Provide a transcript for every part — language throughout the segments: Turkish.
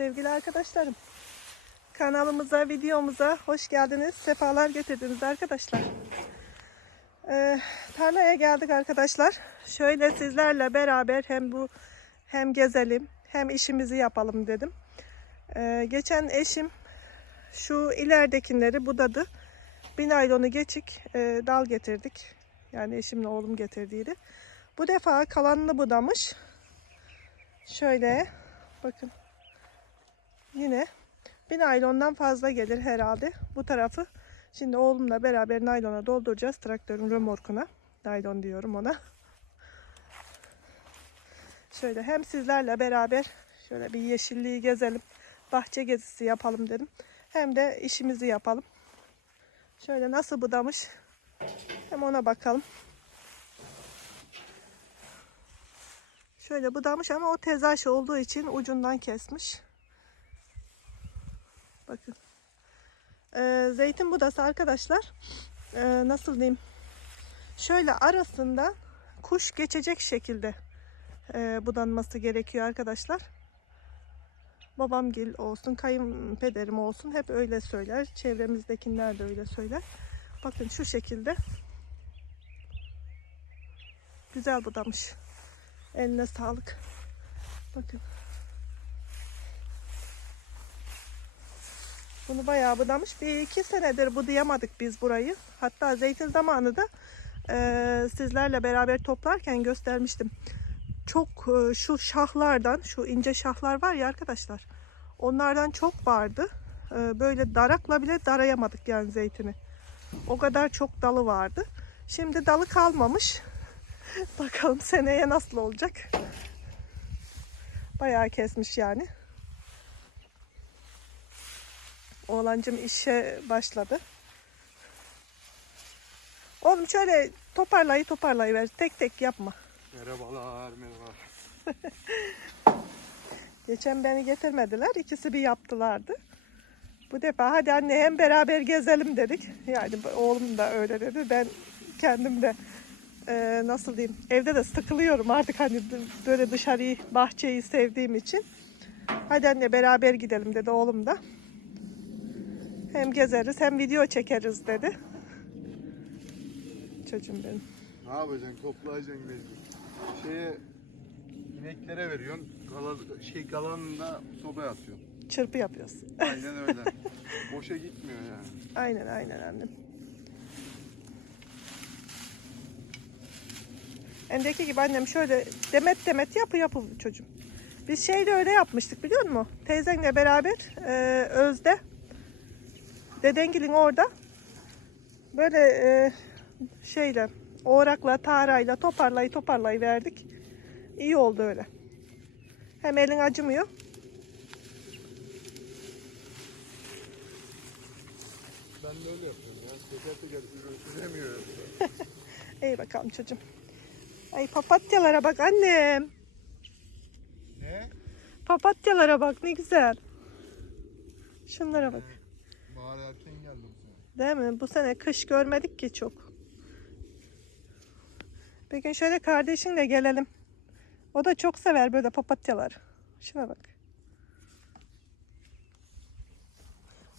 Sevgili arkadaşlarım, kanalımıza, videomuza hoş geldiniz. Sefalar getirdiniz arkadaşlar. Ee, tarlaya geldik arkadaşlar. Şöyle sizlerle beraber hem bu hem gezelim hem işimizi yapalım dedim. Ee, geçen eşim şu ileridekileri budadı. Bir naylonu geçik e, dal getirdik. Yani eşimle oğlum getirdiydi. Bu defa kalanını budamış. Şöyle bakın. Yine bir naylondan fazla gelir herhalde. Bu tarafı şimdi oğlumla beraber naylona dolduracağız. Traktörün römorkuna. Naylon diyorum ona. Şöyle hem sizlerle beraber şöyle bir yeşilliği gezelim. Bahçe gezisi yapalım dedim. Hem de işimizi yapalım. Şöyle nasıl budamış hem ona bakalım. Şöyle budamış ama o tezaş olduğu için ucundan kesmiş. Bakın. Ee, zeytin budası arkadaşlar. ee, nasıl diyeyim? Şöyle arasında kuş geçecek şekilde ee, budanması gerekiyor arkadaşlar. Babamgil olsun, kayınpederim olsun hep öyle söyler. Çevremizdekiler de öyle söyler. Bakın şu şekilde. Güzel budamış. Eline sağlık. Bakın. Bunu bayağı budamış. Bir iki senedir budayamadık biz burayı. Hatta zeytin zamanı da e, sizlerle beraber toplarken göstermiştim. Çok e, şu şahlardan, şu ince şahlar var ya arkadaşlar. Onlardan çok vardı. E, böyle darakla bile darayamadık yani zeytini. O kadar çok dalı vardı. Şimdi dalı kalmamış. Bakalım seneye nasıl olacak. Bayağı kesmiş yani. Oğlancım işe başladı. Oğlum şöyle toparlayı toparlayı ver. Tek tek yapma. Merhabalar, merhaba. Geçen beni getirmediler. İkisi bir yaptılardı. Bu defa hadi anne hem beraber gezelim dedik. Yani oğlum da öyle dedi. Ben kendim de e, nasıl diyeyim evde de sıkılıyorum artık hani böyle dışarıyı bahçeyi sevdiğim için. Hadi anne beraber gidelim dedi oğlum da. Hem gezeriz hem video çekeriz dedi. Çocuğum benim. Ne yapacaksın? Toplayacaksın mecbur. Şeye ineklere veriyorsun. Kalan, şey kalanında sobaya atıyorsun. Çırpı yapıyoruz. Aynen öyle. Boşa gitmiyor yani. Aynen aynen annem. Endeki gibi annem şöyle demet demet yapı yapı çocuğum. Biz şeyde öyle yapmıştık biliyor musun? Teyzenle beraber e, Özde. Dedengilin orada. Böyle e, şeyle oğrakla tarayla toparlayı toparlayı verdik. İyi oldu öyle. Hem elin acımıyor. Ben de öyle yapıyorum ya. Teker. İyi bakalım çocuğum. Ay papatyalara bak annem. Ne? Papatyalara bak ne güzel. Şunlara bak. Bahar erken geldi bu sene. Değil mi? Bu sene kış görmedik ki çok. Bir gün şöyle kardeşinle gelelim. O da çok sever böyle papatyalar. Şuna bak.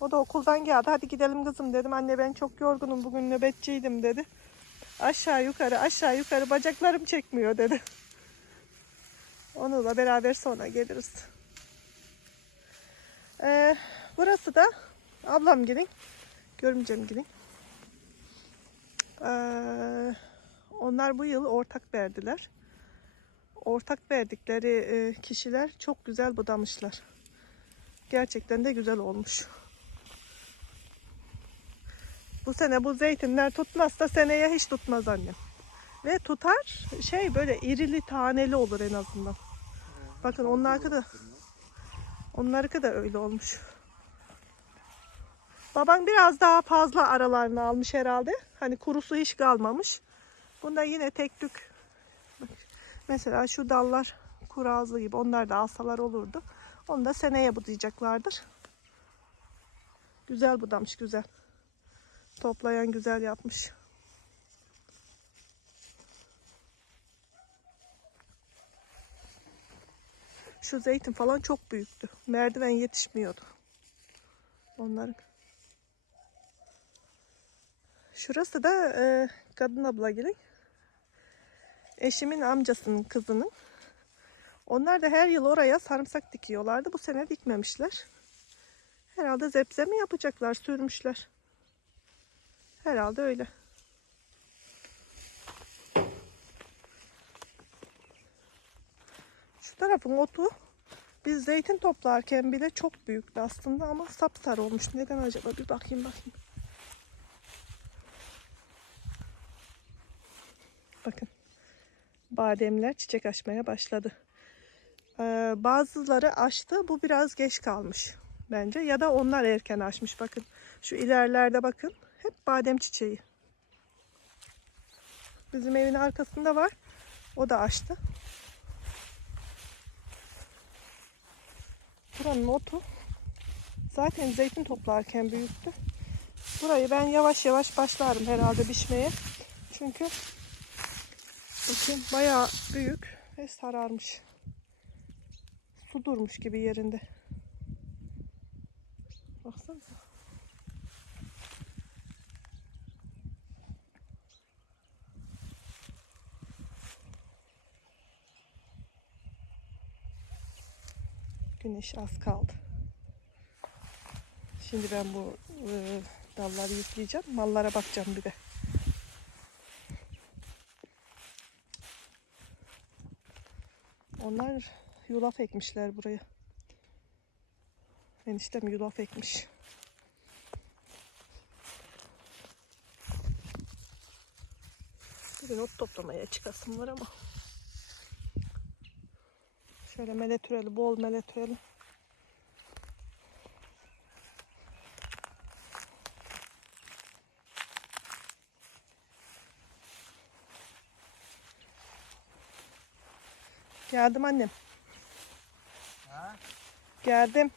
O da okuldan geldi. Hadi gidelim kızım dedim. Anne ben çok yorgunum bugün nöbetçiydim dedi. Aşağı yukarı aşağı yukarı bacaklarım çekmiyor dedi. Onunla beraber sonra geliriz. Ee, burası da ablam gelin. Görümcem gelin. Ee, onlar bu yıl ortak verdiler. Ortak verdikleri e, kişiler çok güzel budamışlar. Gerçekten de güzel olmuş. Bu sene bu zeytinler tutmazsa seneye hiç tutmaz annem. Ve tutar şey böyle irili taneli olur en azından. Bakın onlarkı da onlarkı da öyle olmuş. Baban biraz daha fazla aralarını almış herhalde. Hani kurusu hiç kalmamış. Bunda yine tek tük. Mesela şu dallar kurazlı gibi. Onlar da alsalar olurdu. Onu da seneye budayacaklardır. Güzel budamış güzel. Toplayan güzel yapmış. Şu zeytin falan çok büyüktü. Merdiven yetişmiyordu. Onların. Şurası da e, kadın abla gelin. Eşimin amcasının kızının. Onlar da her yıl oraya sarımsak dikiyorlardı. Bu sene dikmemişler. Herhalde zepse mi yapacaklar, sürmüşler. Herhalde öyle. Şu tarafın otu biz zeytin toplarken bile çok büyüktü aslında ama sapsarı olmuş. Neden acaba? Bir bakayım bakayım. Bakın. Bademler çiçek açmaya başladı. Ee, bazıları açtı. Bu biraz geç kalmış bence. Ya da onlar erken açmış. Bakın. Şu ilerlerde bakın. Hep badem çiçeği. Bizim evin arkasında var. O da açtı. Buranın otu zaten zeytin toplarken büyüktü. Burayı ben yavaş yavaş başlarım herhalde biçmeye. Çünkü bakın bayağı büyük ve sararmış. Su durmuş gibi yerinde. Baksanıza. Güneş az kaldı. Şimdi ben bu e, dalları yükleyeceğim. Mallara bakacağım bir de. Onlar yulaf ekmişler buraya. Eniştem yulaf ekmiş. Bugün ot toplamaya çıkasım var ama. Şöyle meletüreli, bol meletüreli. Geldim annem. Ha? Geldim.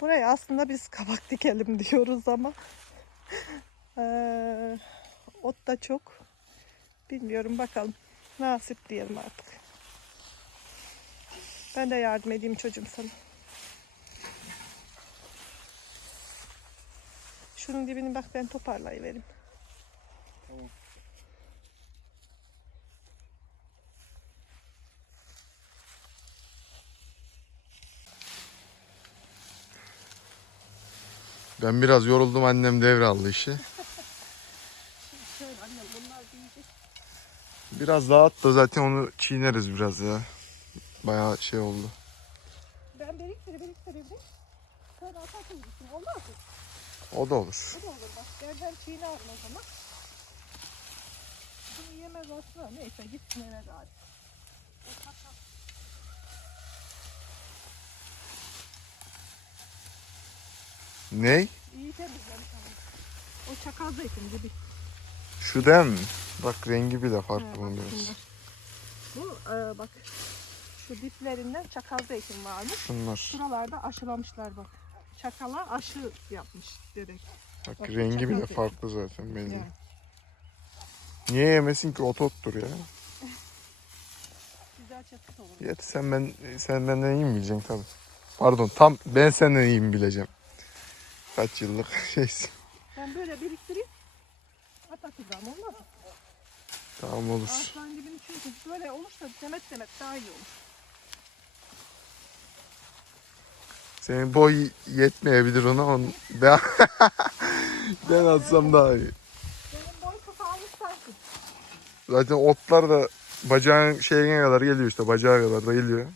Buraya aslında biz kabak dikelim diyoruz ama ot da çok. Bilmiyorum bakalım. Nasip diyelim artık. Ben de yardım edeyim çocuğum sana. Şunun dibini bak ben toparlayıvereyim. Ben biraz yoruldum annem devraldı işi. Biraz daha at da zaten onu çiğneriz biraz ya. Bayağı şey oldu. Ben biriktiri biriktirebilirim. Sonra atarsın gitsin. Olmaz mı? O da olur. Bu da olur bak. Gel ben çiğne alın o zaman. Bunu yemez aslında. Neyse gitsin eve gari. O çakal. Ney? İyi temizlemiş ama. O çakal zeytin gibi. Şu değil mi? Bak rengi bile farklı Ha, bunun biraz. Bu e, bak şu diplerinden çakal zeytin varmış. Şunlar. Şuralarda aşılamışlar bak. Çakala aşı yapmış direkt. Bak Bak, rengi bile zeytin. farklı zaten belli. Yani. Niye yemesin ki ot ottur ya. Güzel çatık olur. Yet sen ben sen benden iyi mi bileceksin tabii. Pardon tam ben senden iyi mi bileceğim. Kaç yıllık şeysin. Ben böyle biriktireyim. At atacağım olmaz mı? Tamam olur. Ağaçların dibini çünkü böyle olursa demet demet daha iyi olur. Senin boy yetmeyebilir ona. On... Ben, ben atsam daha iyi. Benim boy kısalmış sanki. Zaten otlar da bacağın şeyine kadar geliyor işte. Bacağa kadar da geliyor.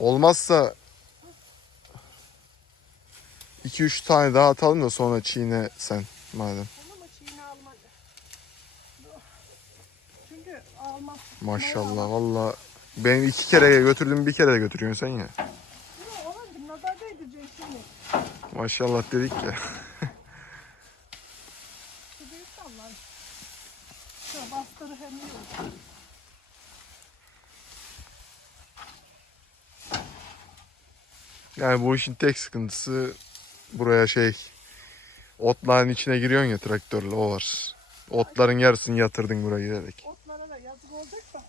Olmazsa 2-3 tane daha atalım da sonra çiğne sen madem. Onu mu çiğne alma? Çünkü almaz. Maşallah valla. Ben iki kere götürdüm bir kere de götürüyorsun sen ya. Yok nazar. Maşallah dedik ya. Şu büyük dallar. Şöyle bastırı hem iyi olur. Yani bu işin tek sıkıntısı buraya şey otların içine giriyorsun ya traktörle o var. Otların yarısını yatırdın buraya giderek. Otlara da yazık olacak da.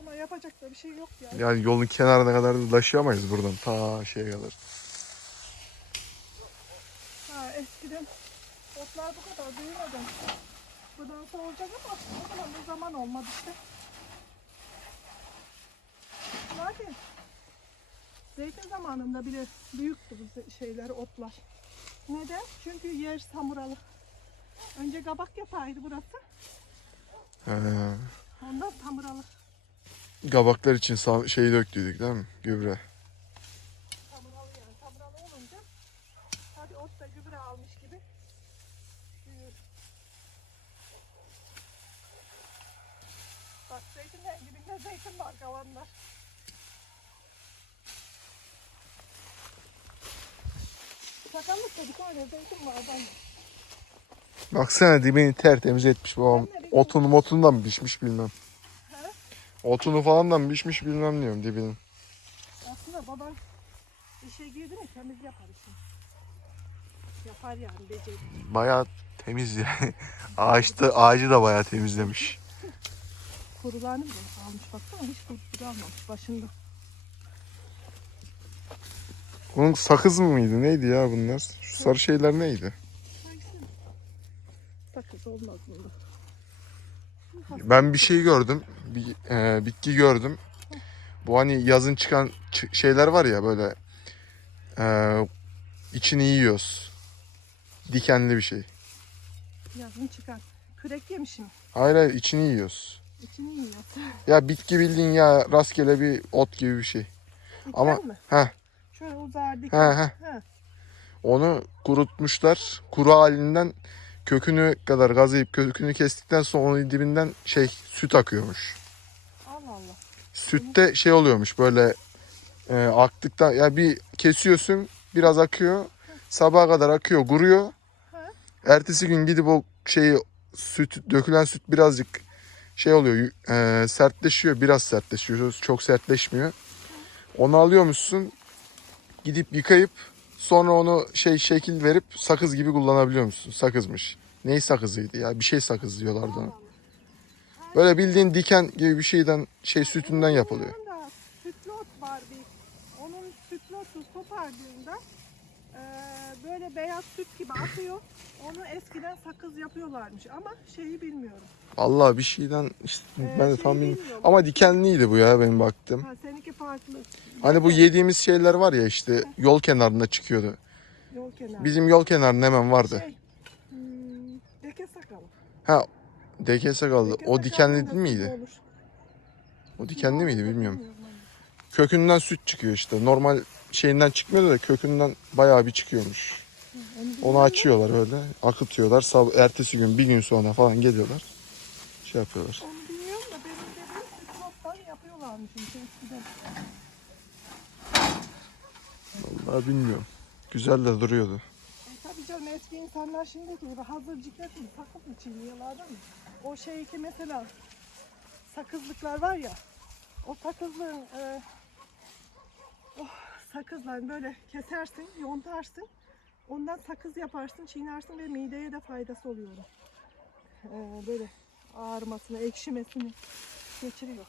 Ama yapacak da bir şey yok ya. Yani yolun kenarına kadar da taşıyamayız buradan ta şeye kadar. Ha, eskiden otlar bu kadar büyümeden bu dansa olacak ama o zaman da zaman olmadı işte. Zaten zeytin zamanında bile büyüktü bu şeyler, otlar. Neden? Çünkü yer samuralı. Önce kabak yapaydı burası. He. Ondan samuralı. Kabaklar için sa- şey döktüydük değil mi? Gübre. Samuralı yani. Samuralı olunca hadi ot da gübre almış gibi büyür. Bak zeytinler dibinde zeytin var kavanlar. Sakallıkta bir tane zeytin var ben. Baksana dibini tertemiz etmiş babam. Otunu motundan mı biçmiş bilmem. Otunu falan da mı biçmiş bilmem diyorum dibinin. Aslında baban işe girdi mi temiz yapar işini. Yapar yani beceri. Bayağı temiz yani. Ağaçta, ağacı da bayağı temizlemiş. Kurularını bile almış baksana hiç kurutları almamış başında. Bunun sakız mı mıydı? Neydi ya bunlar? Şu sarı şeyler neydi? Sakız olmaz bunda. Ben bir şey gördüm. Bir e, bitki gördüm. Bu hani yazın çıkan çı- şeyler var ya böyle e, içini yiyoruz. Dikenli bir şey. Yazın çıkan. Kürek yemişim. Hayır hayır içini yiyoruz. İçini yiyorsun. Ya bitki bildiğin ya rastgele bir ot gibi bir şey. Diken Ama mi? heh, Şöyle uzar diken. He, he. He. onu kurutmuşlar. Kuru halinden kökünü kadar gazlayıp kökünü kestikten sonra onun dibinden şey süt akıyormuş. Allah Allah. Sütte şey oluyormuş böyle e, aktıktan ya bir kesiyorsun biraz akıyor. Sabaha kadar akıyor, kuruyor. Ertesi gün gidip o şeyi süt dökülen süt birazcık şey oluyor, e, sertleşiyor, biraz sertleşiyor. Çok sertleşmiyor. Onu alıyormuşsun. Gidip yıkayıp sonra onu şey şekil verip sakız gibi kullanabiliyor musun? Sakızmış. Ney sakızıydı ya? Bir şey sakız diyorlardı ona. Böyle bildiğin diken gibi bir şeyden şey sütünden yapılıyor. Onun da sütlü ot var bir. Onun sütlü otu kopardığında eee, böyle beyaz süt gibi akıyor. Onu eskiden sakız yapıyorlarmış ama şeyi bilmiyorum. Allah bir şeyden işte Ee, ben de tam bilmiyorum. Ama dikenliydi bu ya benim baktığım. Ha, seninki farklı. Hani bu yediğimiz şeyler var ya işte yol kenarında çıkıyordu. Yol kenarı. Bizim yol kenarında hemen vardı. Şey, hmm, deke sakalı. Ha deke sakallı. Deke O dikenli değil miydi? olur? O dikenli miydi bilmiyorum. Kökünden süt çıkıyor işte. Normal şeyinden çıkmıyor da kökünden bayağı bir çıkıyormuş. Onu Onu açıyorlar öyle. Akıtıyorlar. Sab- ertesi gün bir gün sonra falan geliyorlar. Şey yapıyorlar. Onu bilmiyorum da benim dediğim süt yapıyorlarmış eskiden. Vallahi bilmiyorum. Güzel de duruyordu. E tabii canım eski insanlar şimdiki gibi hazır ciklet mi sakız mı çiğniyorlar değil mi? O şey ki mesela sakızlıklar var ya o sakızlığın e, oh, sakızlarını böyle kesersin, yontarsın. Ondan sakız yaparsın, çiğnersin ve mideye de faydası oluyor. E, böyle ağrımasını, ekşimesini geçiriyor.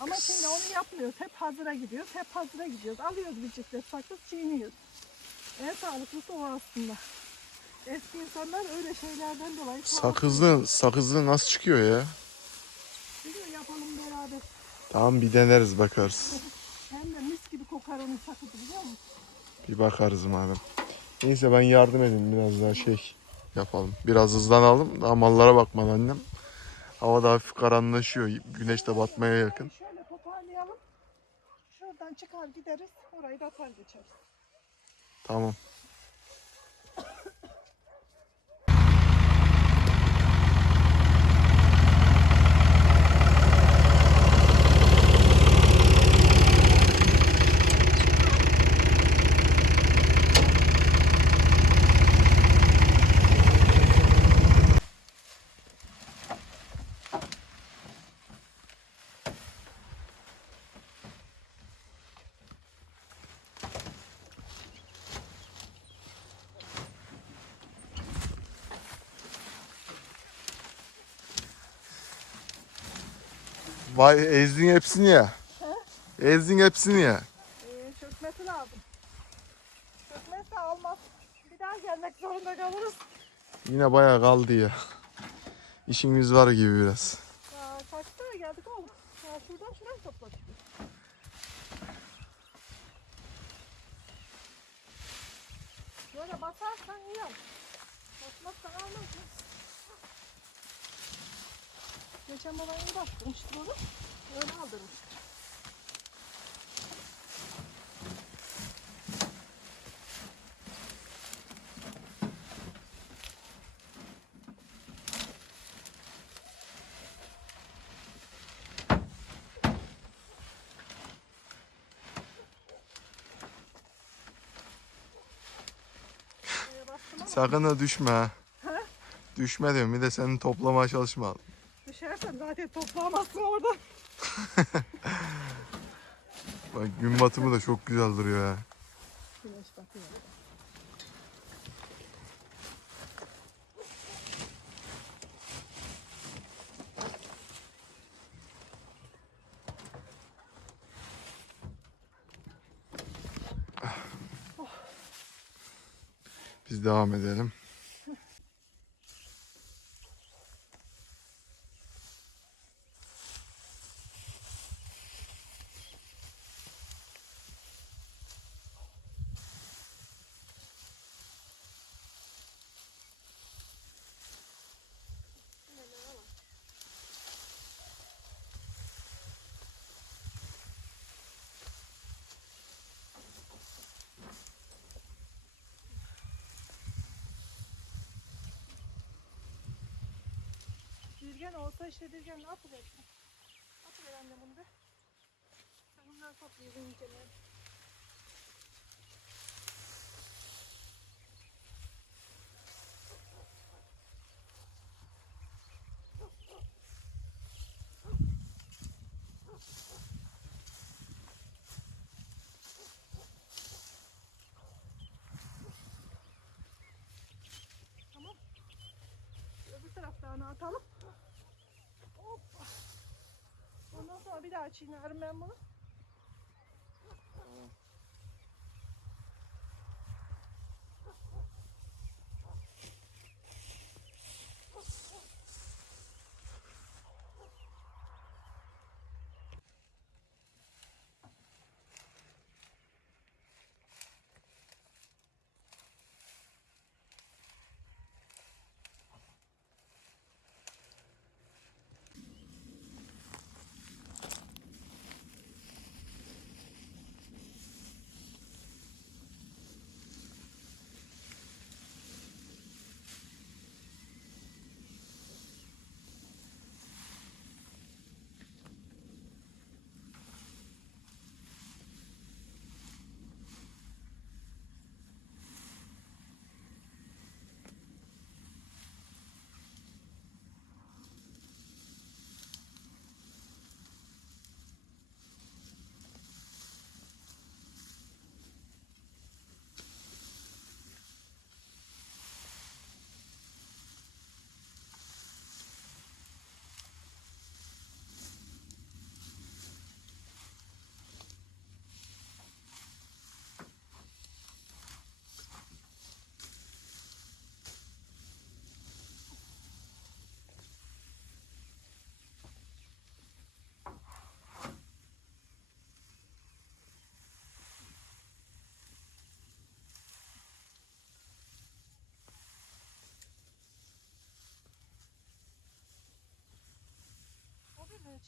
Ama şimdi onu yapmıyoruz. Hep hazıra gidiyoruz. Hep hazıra gidiyoruz. Alıyoruz bir ciklet sakız, çiğniyoruz. En sağlıklısı o aslında. Eski insanlar öyle şeylerden dolayı. Sakızlı, sakızlı nasıl çıkıyor ya? Gün yapalım beraber. Tamam bir deneriz bakarız. Hem de mis gibi kokar onun sakızı biliyor musun? Bir bakarız madem. Neyse ben yardım edeyim biraz daha şey yapalım. Biraz hızlanalım. Daha mallara bakmadı annem. Hava da hafif karanlaşıyor. Güneş de batmaya yakın. Şuradan çıkar gideriz. Orayı da atar geçeriz. Tamam. Vay ezdin hepsini ya. Ezdin hepsini ya. Ee, çökmesi lazım. Çökmezse olmaz. Bir daha gelmek zorunda kalırız. Yine bayağı kaldı ya. İşimiz var gibi biraz. Ya kaçta geldik oğlum? Ya şuradan şuraya topladık. Böyle basarsan iyi olur. Basmazsan almaz mı? Geçen baba iyi bastırmıştı onu. Öyle aldırmış. Şuraya bastım ama Sakın da düşme ha. Düşme diyorum bir de seni toplamaya çalışma. Düşersen zaten toplayamazsın oradan. Bak gün batımı da çok güzel duruyor ha. Güneş batıyor. Biz devam edelim. Dirgen olsa işte dirgen ne yapacaksın? Atıver annem bunu be. Sen bunları toplayıp yiyeceğim. Tamam. Öbür taraflarını atalım. Sonra bir daha çiğnerim ben bunu.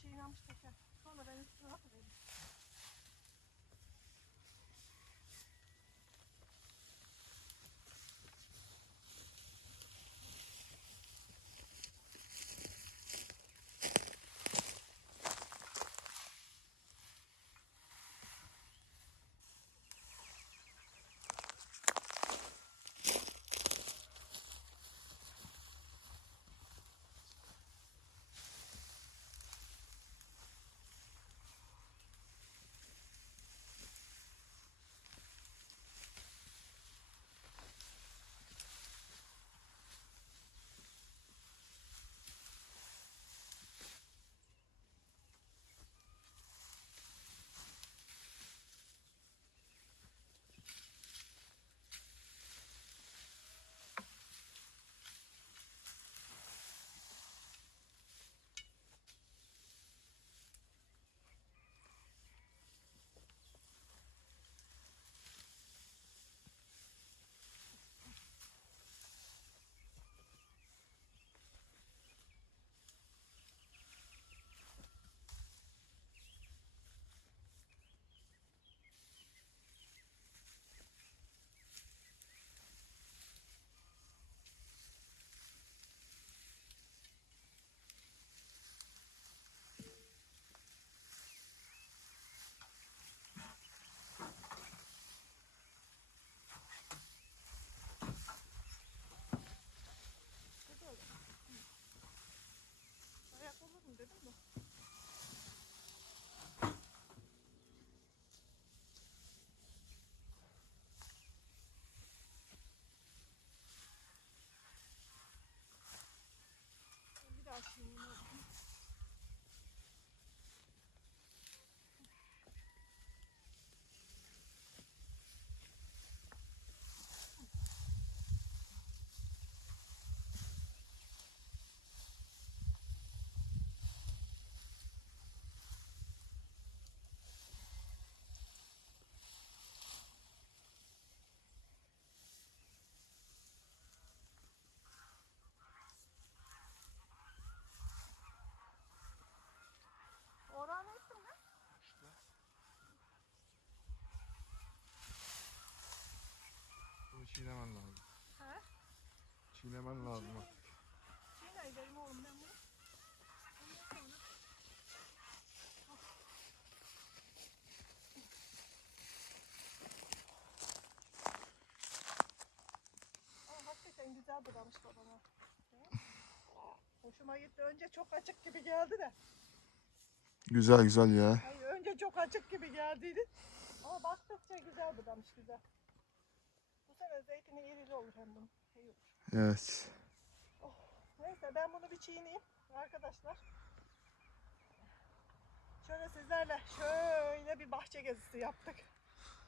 O bir de Ano ba? Çiğnemen lazım. Çiğneyi verim oğlum ben bunu. Hakikaten güzel duramış babana. Hoşuma gitti. Önce çok açık gibi geldi de. Güzel güzel ya. Hayır, önce çok açık gibi geldiydi. Ama baktıkça güzel budamış güzel. Bu sene zeytini irili olur hem bunun. Şey olur. Evet. Neyse ben bunu bir çiğneyim arkadaşlar. Şöyle sizlerle şöyle bir bahçe gezisi yaptık.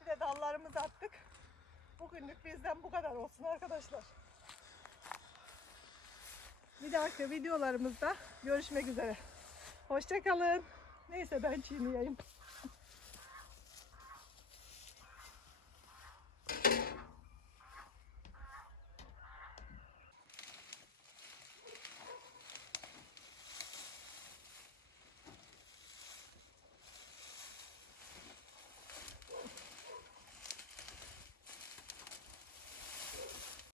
Bir de dallarımızı attık. Bugünlük bizden bu kadar olsun arkadaşlar. Bir dahaki videolarımızda görüşmek üzere. Hoşçakalın. Neyse ben çiğneyeyim.